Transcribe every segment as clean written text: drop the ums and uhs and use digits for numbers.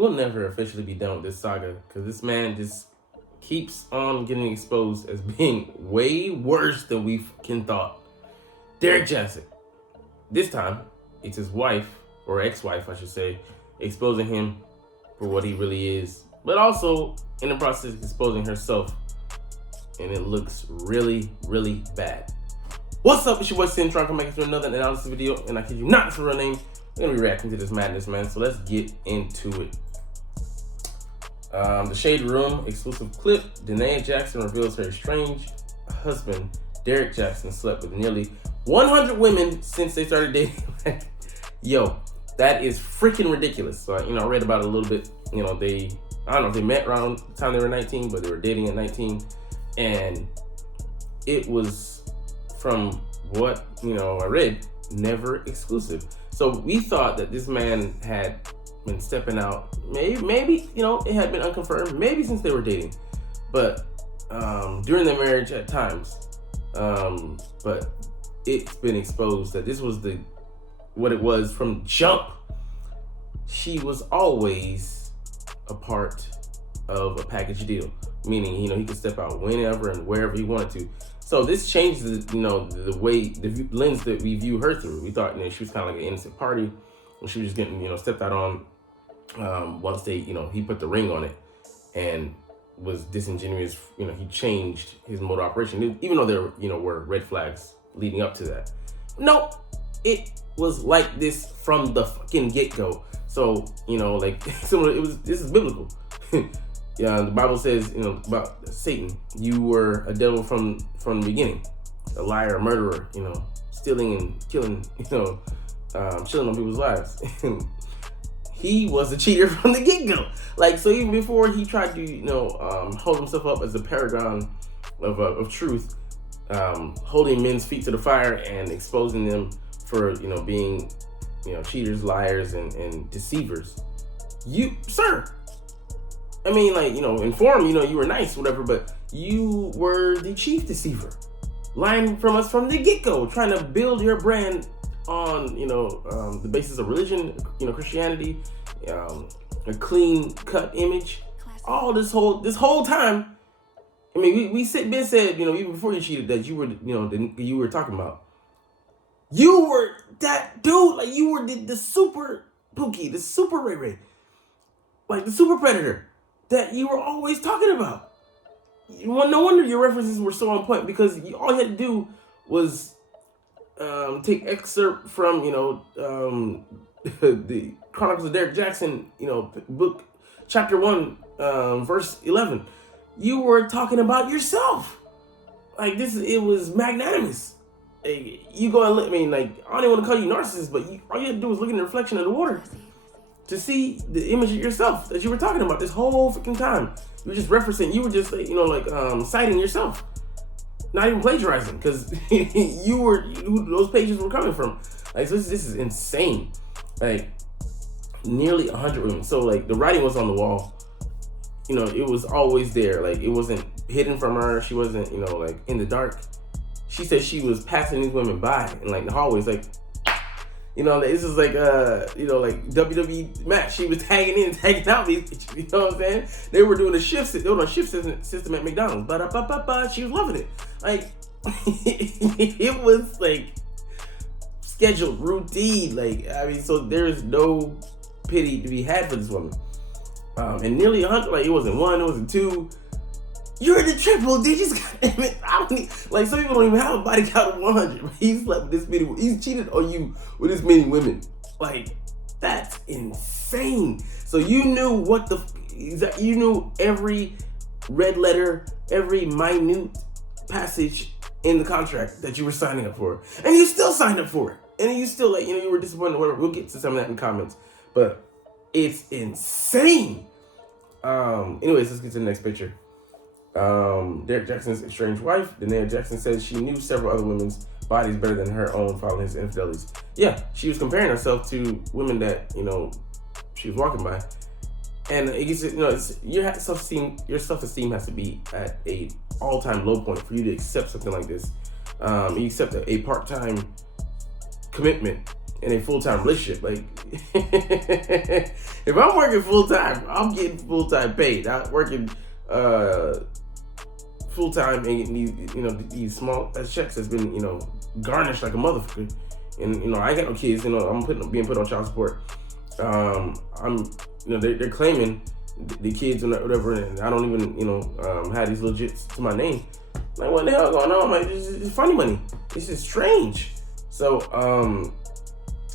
We'll never officially be done with this saga because this man just keeps on getting exposed as being way worse than we can thought. Derrick Jaxn. This time, it's his wife, or ex-wife, I should say, exposing him for what he really is, but also in the process exposing herself, and it looks really, really bad. What's up? It's your boy Cintron coming back to another analysis video, and I kid you not, it's a real name. We're gonna be reacting to this madness, man. So let's get into it. The Shade Room exclusive clip. Derrick Jaxn reveals her estranged husband, Derrick Jaxn, slept with nearly 100 women since they started dating. Yo, that is freaking ridiculous. So, I read about it a little bit. I don't know if they met around the time they were 19, but they were dating at 19. And it was, from what, I read, never exclusive. So we thought that this man had been stepping out. Maybe, it had been unconfirmed. Maybe since they were dating. But during their marriage at times. But it's been exposed that this was what it was from jump. She was always a part of a package deal, meaning he could step out whenever and wherever he wanted to. So this changed the way, the lens that we view her through. We thought she was kind of like an innocent party, and she was just getting stepped out on once they he put the ring on it and was disingenuous. He changed his mode of operation, even though there were red flags leading up to that. No, it was like this from the fucking get-go. So like similar, this is biblical. Yeah, the Bible says about Satan, you were a devil from the beginning, a liar, a murderer, stealing and killing, chilling on people's lives. He was a cheater from the get-go. Like, so even before he tried to hold himself up as a paragon of truth, holding men's feet to the fire and exposing them for being cheaters, liars, and deceivers. You, sir, I mean, like, in form, you were nice, whatever, but you were the chief deceiver, lying from us from the get-go, trying to build your brand on the basis of religion, Christianity, a clean cut image. All this whole time. I mean, we been said, even before you cheated, that you were you were talking about. You were that dude, like you were the super Pookie, the super Ray Ray, like the super predator that you were always talking about. No wonder your references were so on point, because all you had to do was take excerpt from the Chronicles of Derrick Jaxn, book chapter 1, verse 11. You were talking about yourself. Like it was magnanimous. You go and look. I mean, like, I don't even want to call you narcissist, but all you had to do was look in the reflection of the water to see the image of yourself that you were talking about this whole freaking time. You were just referencing. You were just citing yourself, not even plagiarizing, because you were who those pages were coming from. Like, so this is insane. Like, nearly 100 women. So like the writing was on the wall. It was always there. Like, it wasn't hidden from her. She wasn't like in the dark. She said she was passing these women by in like the hallways, like, this is like like WWE match. She was tagging in and tagging out these, you know what I'm saying? They were doing a shift. They were on a shift system at McDonald's. She was loving it. Like, it was like scheduled, routine. Like, I mean, so there's no pity to be had for this woman. And nearly 100. Like, it wasn't one, it wasn't two. You're the triple digits. I don't need, like, some people don't even have a body count of 100. He slept with this many. He's cheated on you with this many women. Like, that's insane. So you knew you knew every red letter, every minute passage in the contract that you were signing up for, and you still signed up for it. And you still, like, you were disappointed. Whatever. We'll get to some of that in the comments. But it's insane. Anyways, let's get to the next picture. Derrick Jaxn's estranged wife, Derrick Jaxn, says she knew several other women's bodies better than her own following his infidelities. Yeah, she was comparing herself to women that she was walking by, and it gets your self-esteem has to be at a all-time low point for you to accept something like this. You accept a part-time commitment in a full-time relationship. Like, if I'm working full-time, I'm getting full-time paid. Not working full-time and getting these small checks that's been, garnished like a motherfucker. And, I ain't got no kids, I'm being put on child support. They're claiming the kids and whatever, and I don't even, have these legits to my name. Like, what the hell going on? Like, it's funny money. It's just strange. So,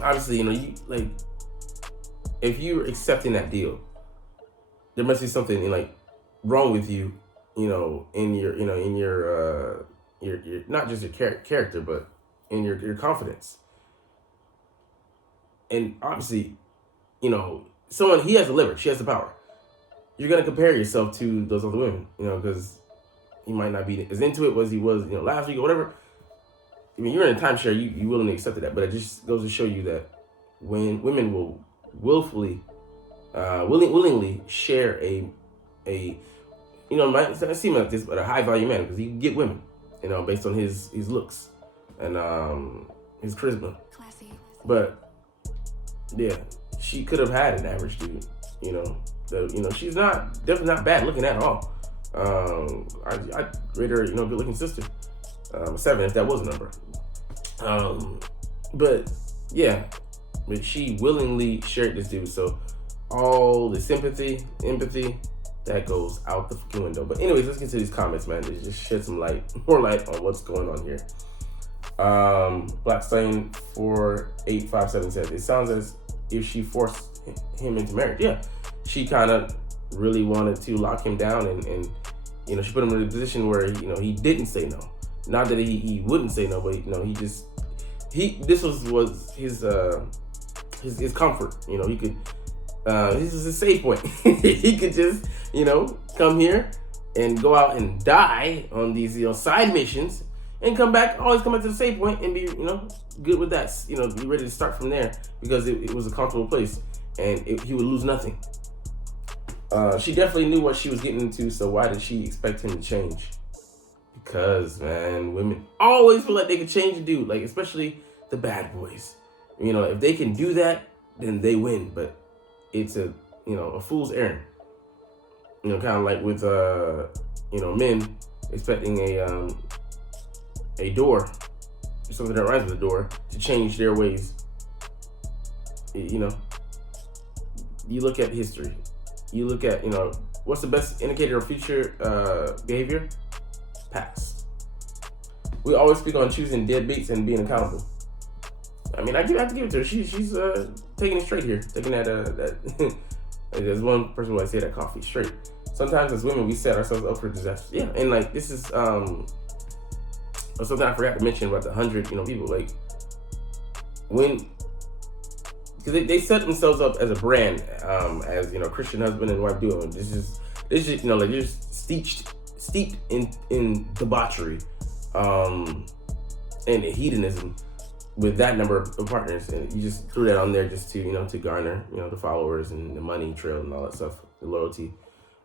obviously, if you're accepting that deal, there must be something wrong with you, in your not just your character, but in your confidence. And obviously, someone, he has the leverage, she has the power. You're gonna compare yourself to those other women, because he might not be as into it as he was, last week or whatever. I mean, you're in a timeshare, you willingly accepted that, but it just goes to show you that when women will willingly share it might seem like this, but a high value man, because he can get women, based on his looks and his charisma. Classy. But yeah, she could have had an average dude, she's definitely not bad looking at all. I rate her, good looking sister. 7 if that was a number. But yeah, but she willingly shared this dude. So all the sympathy, empathy, that goes out the fucking window. But anyways, let's get to these comments, man. Just shed some more light on what's going on here. Black Stain 4857 says, it sounds as if she forced him into marriage. Yeah, she kind of really wanted to lock him down, and she put him in a position where he didn't say no. Not that he wouldn't say no, but this was his comfort. He could this is a safe point. He could just come here and go out and die on these side missions and always come back to the safe point and be good with that. Be ready to start from there, because it was a comfortable place and he would lose nothing. She definitely knew what she was getting into, so why did she expect him to change? Because, man, women always feel like they can change a dude, especially the bad boys. If they can do that, then they win. But it's a fool's errand. Kind of like with men expecting a door, something that rhymes with a door, to change their ways. You look at history. You look at what's the best indicator of future behavior? Past. We always speak on choosing deadbeats and being accountable. I mean, I have to give it to her. She's taking it straight here. Taking that there's one person who I say that coffee straight. Sometimes as women, we set ourselves up for disaster. Yeah, and this is something I forgot to mention about the 100 people. When, because they set themselves up as a brand, as Christian husband and wife duo. This is you're just steeped in debauchery, and hedonism with that number of partners, and you just threw that on there just to to garner the followers and the money trail and all that stuff, the loyalty,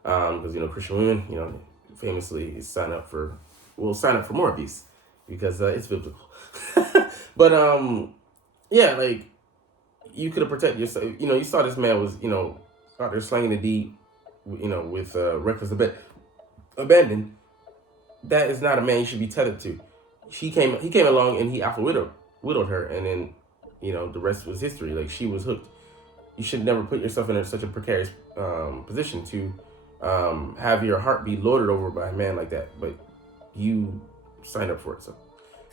because Christian women famously sign up for more abuse because it's biblical. But yeah, you could have protected yourself. You saw this man was out there slanging the D, with reckless abandon. That is not a man you should be tethered to. He came along and he alpha widowed her, and then the rest was history. She was hooked. You should never put yourself in such a precarious position to have your heart be lorded over by a man like that, but you signed up for it. So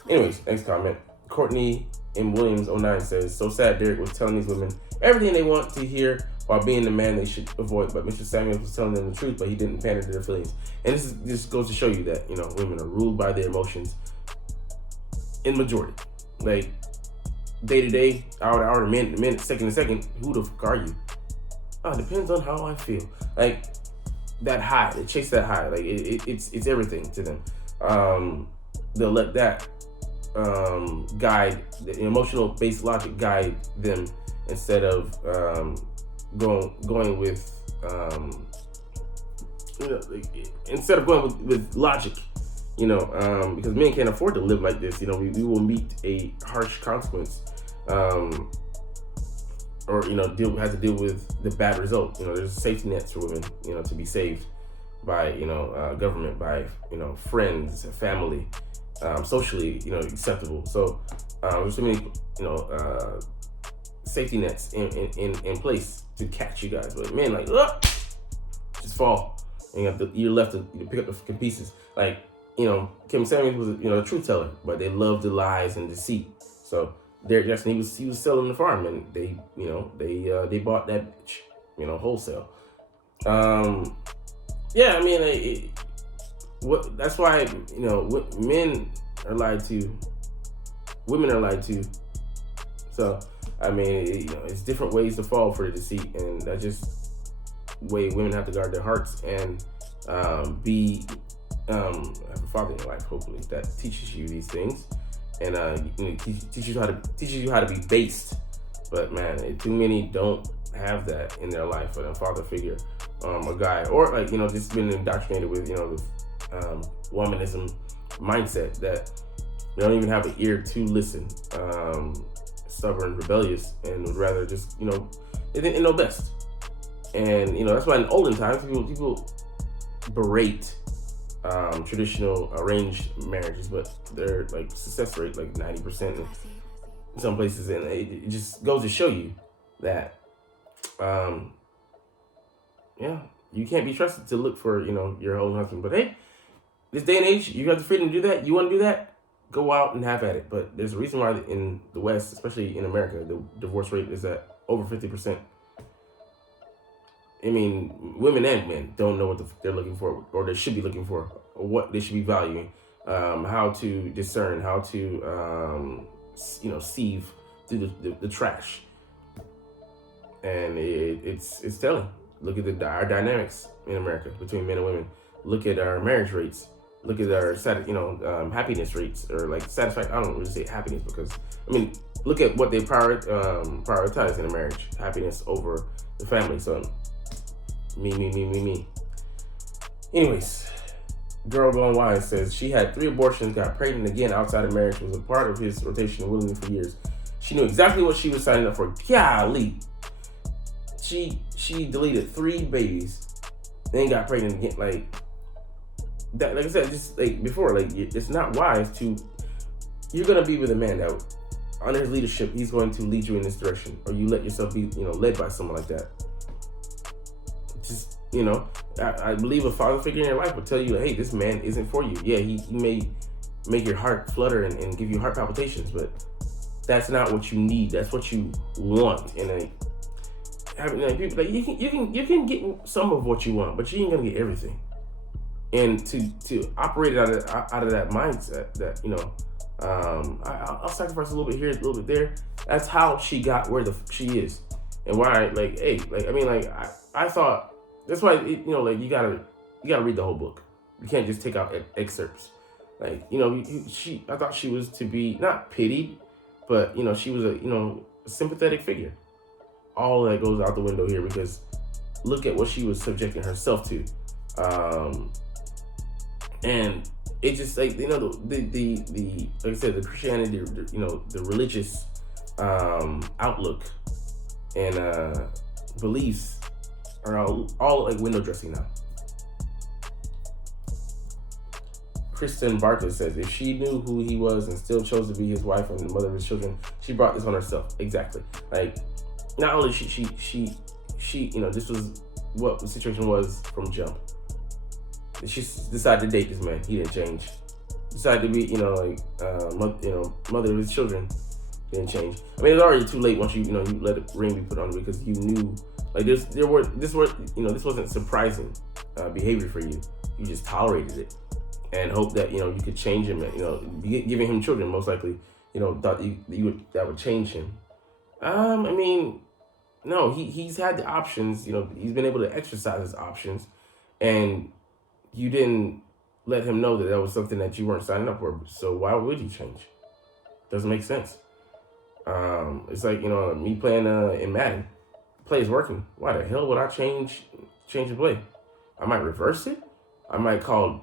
anyways, next comment. Courtney M. Williams 09 says, so sad Derrick was telling these women everything they want to hear while being the man they should avoid, but Mr. Samuels was telling them the truth, but he didn't pander to their feelings. And this goes to show you that women are ruled by their emotions in majority. Day to day, hour to hour, minute to minute, second to second. Who the fuck are you? It depends on how I feel. That high, they chase that high. It's everything to them. They'll let that guide, the emotional based logic guide them instead of going with instead of going with logic, because men can't afford to live like this. We will meet a harsh consequence or has to deal with the bad result. There's safety nets for women, to be saved by government, by friends, family, socially acceptable. So there's so many safety nets in place to catch you guys. But men, like, just fall, and you're left to pick up the fucking pieces. Like, Kim Samuels was a truth teller, but they loved the lies and deceit. So Derrick Jaxn, he was selling the farm, and they bought that bitch, wholesale. Yeah, I mean, that's why men are lied to, women are lied to. So I mean, it's different ways to fall for the deceit, and that's just way women have to guard their hearts and have a father in your life, hopefully, that teaches you these things, and teaches you how to be based. But man, too many don't have that in their life, a father figure, a guy, or just been indoctrinated with the womanism mindset that they don't even have an ear to listen, stubborn, rebellious, and would rather just they know best. And that's why in olden times people berate traditional arranged marriages, but their success rate 90% in some places, and it just goes to show you that you can't be trusted to look for your own husband. But hey, this day and age, you got the freedom to do that. You want to do that? Go out and have at it. But there's a reason why in the West, especially in America, the divorce rate is at over 50%. I mean, women and men don't know what they're looking for, or they should be looking for, or what they should be valuing, how to discern, how to sieve through the trash. And it's telling. Look at our dynamics in America between men and women. Look at our marriage rates. Look at our happiness rates, or satisfaction. I don't really say happiness, because look at what they prioritize in a marriage: happiness over the family. So me. Anyways, Girl Gone Wise says she had 3 abortions, got pregnant again outside of marriage, was a part of his rotation willingly for years. She knew exactly what she was signing up for. Golly. She deleted 3 babies, then got pregnant again. Like that, like I said, just before, it's not wise to. You're gonna be with a man that, under his leadership, he's going to lead you in this direction, or you let yourself be, led by someone like that. Just, I believe a father figure in your life will tell you, hey, this man isn't for you. Yeah, he may make your heart flutter and give you heart palpitations, but that's not what you need. That's what you want. And people, you can get some of what you want, but you ain't gonna get everything. And to operate out of that mindset that I'll sacrifice a little bit here, a little bit there. That's how she got where she is, and why. I thought that's why you gotta read the whole book. You can't just take out excerpts. I thought she was to be not pitied, but she was a sympathetic figure. All that goes out the window here, because look at what she was subjecting herself to, and it just the like I said, the Christianity, the religious outlook and beliefs are all window dressing now. Kristen Bartlett says, if she knew who he was and still chose to be his wife and the mother of his children, she brought this on herself. Exactly. Not only she this was what the situation was from jump. She decided to date this man. He didn't change. Decided to be mother of his children. Didn't change. It's already too late once you let a ring be put on, because you knew this wasn't surprising behavior for you. You just tolerated it and hoped that you could change him. Giving him children, most likely thought that would change him. No, he's had the options. He's been able to exercise his options, and you didn't let him know that was something that you weren't signing up for. So why would he change? Doesn't make sense. It's like me playing in Madden. Play is working. Why the hell would I change the play? I might reverse it. I might call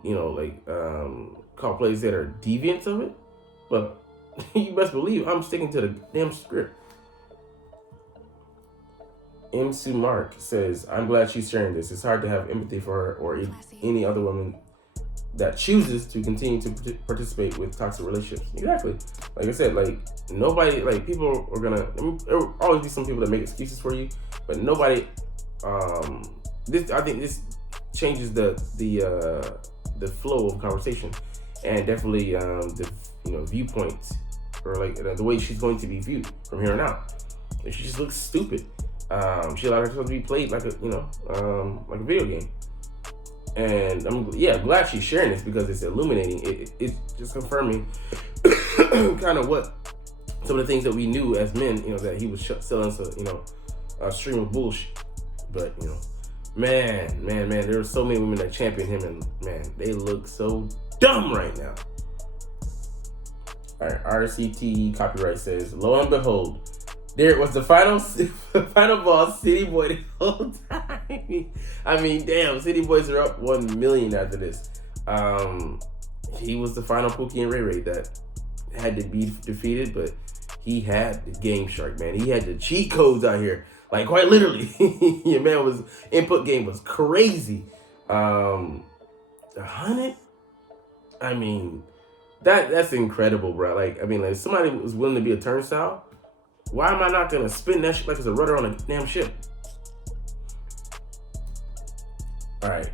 call plays that are deviants of it, but You best believe I'm sticking to the damn script. M. Sue Mark says, I'm glad she's sharing this. It's hard to have empathy for her or any other woman that chooses to continue to participate with toxic relationships. Exactly. Like I said, like nobody, like people are gonna, there will always be some people that make excuses for you, but nobody, I think this changes the flow of conversation and definitely the viewpoints or like the way she's going to be viewed from here on out. She just looks stupid. She allowed herself to be played like a video game. And I'm glad she's sharing this because it's illuminating. It's just confirming kind of what some of the things that we knew as men, that he was selling a stream of bullshit. But, man, there were so many women that championed him, and man, they look so dumb right now. All right, RCT copyright says, lo and behold, Derrick was the final boss, City Boy the whole time. I mean, damn, City Boys are up 1 million after this. He was the final Pookie and Ray Ray that had to be defeated, but he had the Game Shark, man. He had the cheat codes out here, like quite literally. Your man input game was crazy. 100? I mean, that's incredible, bro. Like, if somebody was willing to be a turnstile, why am I not gonna spin that shit like it's a rudder on a damn ship? All right.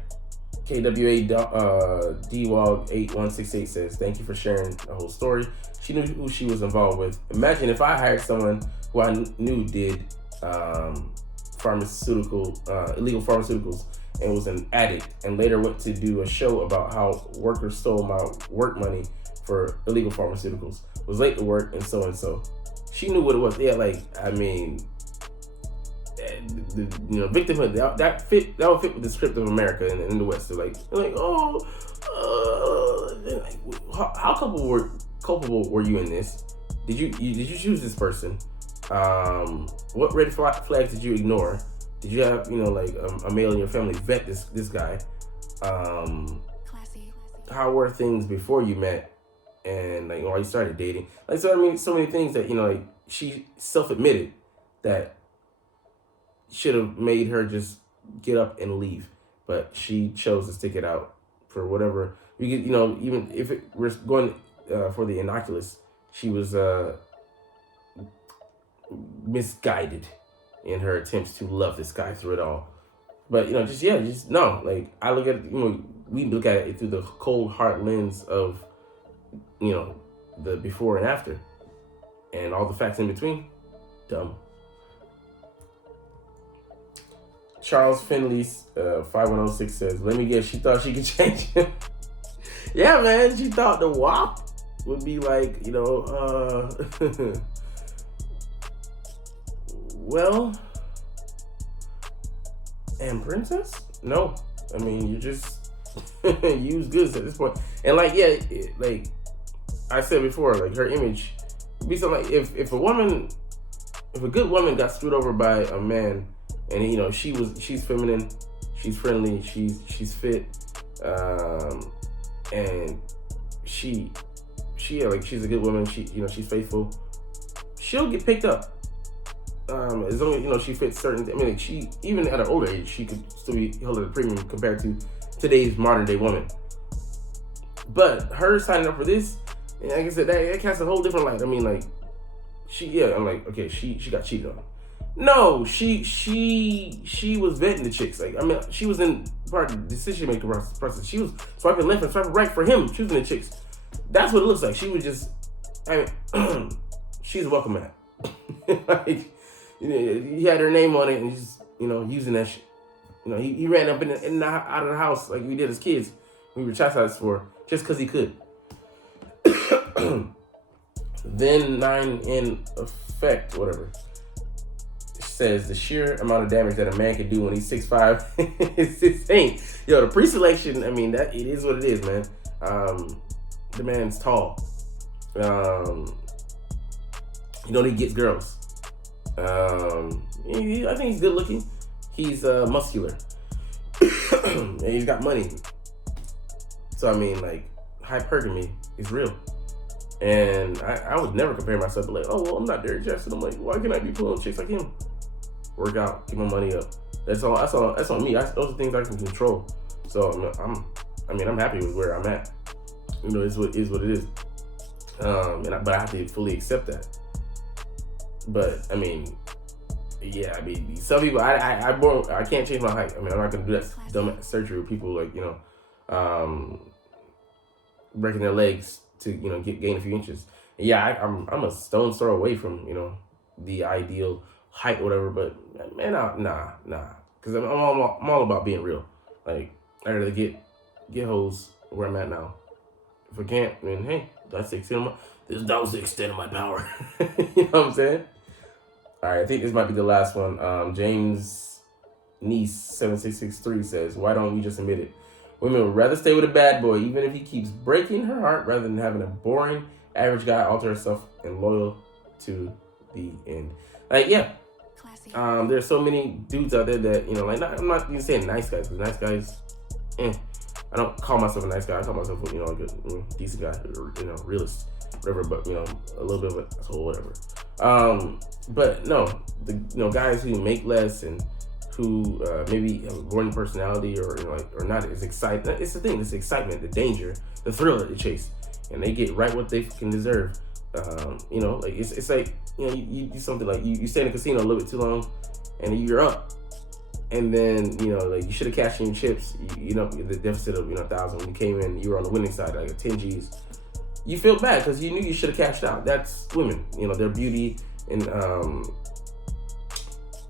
KWA DWOG 8168 says, thank you for sharing the whole story. She knew who she was involved with. Imagine if I hired someone who I knew did illegal pharmaceuticals and was an addict, and later went to do a show about how workers stole my work money for illegal pharmaceuticals, was late to work, and so and so. She knew what it was. Yeah, victimhood, that would fit with the script of America in the West. They're like, how culpable were you in this? Did you choose this person? What red flags did you ignore? Did you have a male in your family vet this guy? Classy. How were things before you met? And while you started dating, so many things that she self-admitted that should have made her just get up and leave, but she chose to stick it out for whatever. Even if we're going for the innocuous, she was misguided in her attempts to love this guy through it all. But I look at it. We look at it through the cold hard lens of the before and after, and all the facts in between, dumb. Charles Finley's 5106 says, let me guess, she thought she could change him. Yeah, man, she thought the WAP would be like, well, and princess? No. You just use goods at this point. And like I said before, her image would be something like if a good woman got screwed over by a man, and she's feminine, she's friendly, she's fit, and she's a good woman, she's faithful, she'll get picked up. As long as she fits certain. She, even at an older age, she could still be held at a premium compared to today's modern day woman. But her signing up for this, and like I said, that casts a whole different light. She got cheated on. No, she was vetting the chicks. She was in part of the decision making process. She was swiping left and swiping right for him, choosing the chicks. That's what it looks like. She was just, she's a welcome mat. He had her name on it, and he's using that shit. He ran up out of the house like we did as kids. We were chastised for just because he could. Then 9 in effect, whatever. Says the sheer amount of damage that a man can do when he's 6'5" is insane. The pre-selection, that it is what it is, man. The man's tall. He gets girls. I think he's good looking. He's muscular. And he's got money. So hypergamy is real. And I would never compare myself to like, oh, well, I'm not Derrick Jaxn. I'm like, why can't I be pulling chicks like him? Work out, keep my money up. That's on me. Those are things I can control. So I'm happy with where I'm at. You know, it is what it is. But I have to fully accept that. But I mean, yeah, I mean, some people, I can't change my height. I mean, I'm not gonna do that dumb surgery with people like, you know, breaking their legs to, you know, gain a few inches. And yeah, I'm a stone's throw away from, you know, the ideal height or whatever. But man, nah, because I'm all about being real. Like, I'd rather get hoes where I'm at now. If I can't, then hey, that's the extent of my power. You know what I'm saying? All right, I think this might be the last one. James Niece 7663 says, "Why don't we just admit it? Women would rather stay with a bad boy, even if he keeps breaking her heart, rather than having a boring average guy alter herself and loyal to the end." Like, yeah. There's so many dudes out there that, you know, like, I'm not even saying nice guys, because nice guys, I don't call myself a nice guy. I call myself, you know, a good, decent guy, you know, realist, whatever. But, you know, a little bit of a asshole, whatever. But no, you know, guys who make less and who maybe have a boring personality or, you know, like, or not as excited. It's the thing. It's the excitement, the danger, the thrill that they chase, and they get right what they can deserve. You know, like it's like, you know, you do something like you stay in a casino a little bit too long, and you're up. And then, you know, like, you should have cashed in your chips. You know, the deficit of, you know, 1,000. When you came in, you were on the winning side, like a 10 G's. You feel bad because you knew you should have cashed out. That's women. You know, their beauty and you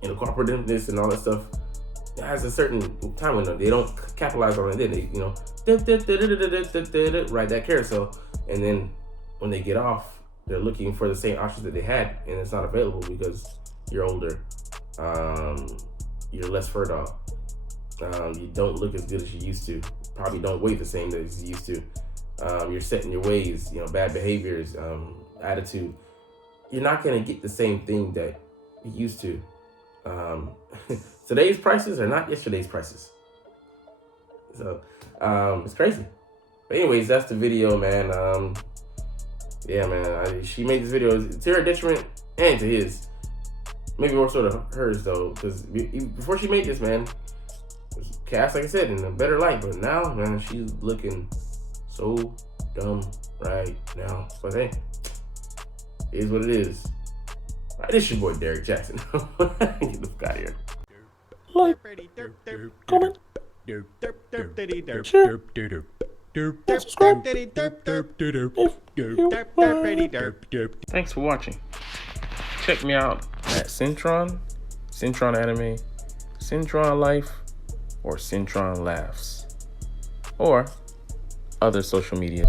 know, cooperativeness and all that stuff has a certain time window. They don't capitalize on it. Then they, you know, ride that carousel, and then when they get off, they're looking for the same options that they had, and it's not available because you're older. You're less fertile. You don't look as good as you used to. Probably don't weigh the same as you used to. You're set in your ways, you know, bad behaviors, attitude. You're not gonna get the same thing that you used to. Today's prices are not yesterday's prices. So it's crazy. But anyways, that's the video, man. Yeah, man. She made this video to her detriment and to his. Maybe more so to hers, though, because before she made this, man, it was cast, like I said, in a better light. But now, man, she's looking so dumb right now. But hey, it is what it is. All right, this is your boy Derrick Jaxn. Get the fuck out of here. Like, comment, share, and subscribe if you like. Thanks for watching. Check me out at Cintron, Cintron Anime, Cintron Life, or Cintron Laughs, or other social media.